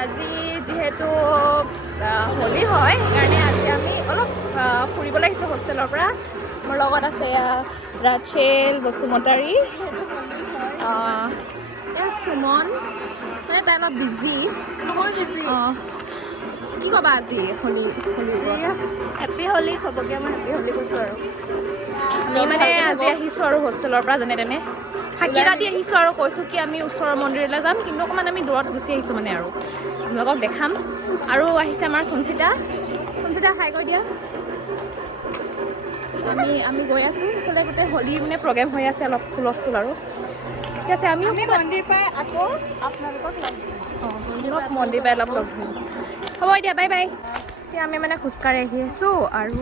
আজি যিহেতু হোলী হয় সেইকাৰণে আজি আমি অলপ ফুৰিবলৈ আহিছোঁ হোষ্টেলৰ পৰা। মোৰ লগত আছে ৰাচেল বসুমতাৰী, সুমন, মানে তাই অলপ বিজি। কি ক'বা আজি হোলী হেপী হোলী চবকে মই হেপী হোলী কৈছোঁ আৰু আমি মানে আজি আহিছোঁ আৰু হোষ্টেলৰ পৰা যেনে তেনে থাকি ৰাতি আহিছোঁ আৰু কৈছোঁ কি আমি ওচৰৰ মন্দিৰলৈ যাম, কিন্তু অকণমান আমি দূৰত গুচি আহিছোঁ মানে আৰু আপোনালোকক দেখাম। আৰু আহিছে আমাৰ সঞ্চিতা হাই কৈ দিয়া। আমি গৈ আছোঁ সেইফালে গোটেই হোলী মানে প্ৰগ্ৰেম হৈ আছে অলপ হুলস্থুল আৰু ঠিক আছে। আমি মন্দিৰ পাই আকৌ আপোনালোকক অলপ মন্দিৰ পাই অলপ লগ ধৰিম। হ'ব এতিয়া বাই বাই। এতিয়া আমি মানে খোজকাঢ়ি আহি আছোঁ আৰু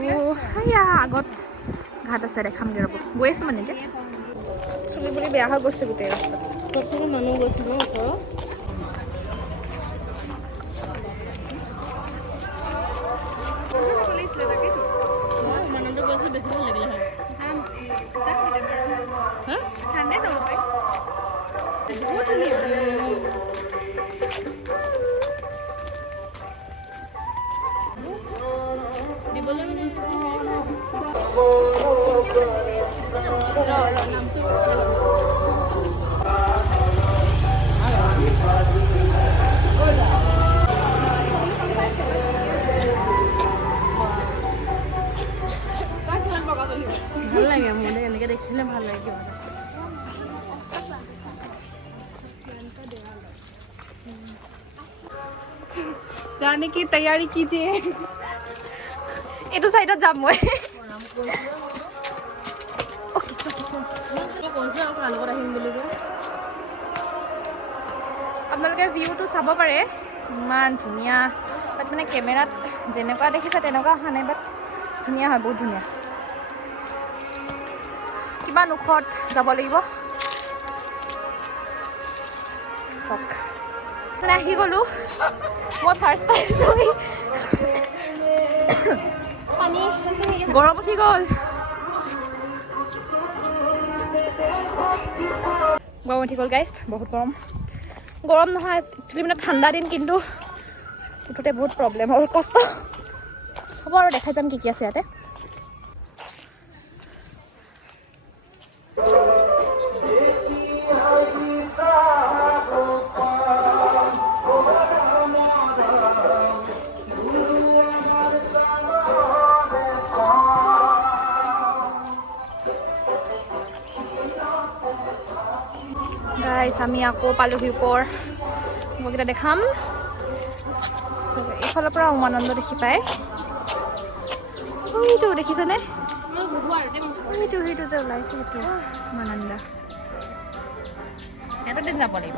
সেয়া আগত ঘাট আছে দেখামগৈ ৰ'ব। গৈ আছোঁ মানে এতিয়া চুলি বুলি বেয়া হৈ গৈছে গোটেই ৰাস্তাত। চব থকা মানুহ গৈছোঁ ন ওচৰত। উমানন্দ গৈছোঁ বেছি ভাল লাগিলে হয়। চানডে যাব পাৰি। বহুত ধুনীয়া। দিবলৈ মানে ভাল লাগে মোৰ এনেকৈ দেখিলে ভাল লাগে কিবা এটা। जाने की तैयारी कीजिए। এইটো চাইডত যাম মই। আপোনালোকে ভিউটো চাব পাৰে ইমান ধুনীয়া, বাট মানে কেমেৰাত যেনেকুৱা দেখিছে তেনেকুৱা অহা নাই, বাট ধুনীয়া হয়, বহুত ধুনীয়া। কিমান ওখত যাব লাগিব চক মানে আহি গ'লোঁ মই ফাৰ্ষ্ট পানী গৰম উঠি গ'ল। গাইছ, বহুত গৰম নহয় একচুৱেলি মানে ঠাণ্ডা দিন, কিন্তু উঠোঁতে বহুত প্ৰব্লেম হ'ল, কষ্ট হ'ব আৰু দেখাই যাম কি কি আছে ইয়াতে। গাইছ, আমি আকৌ পালোহি ওপৰ। মইকেইটা দেখাম। এইফালৰ পৰা উমানন্দ দেখি পায়। সেইটো দেখিছেনে? সেইটো যে ওলাইছে সেইটো উমানন্দ। এটা দিন যাব লাগিব।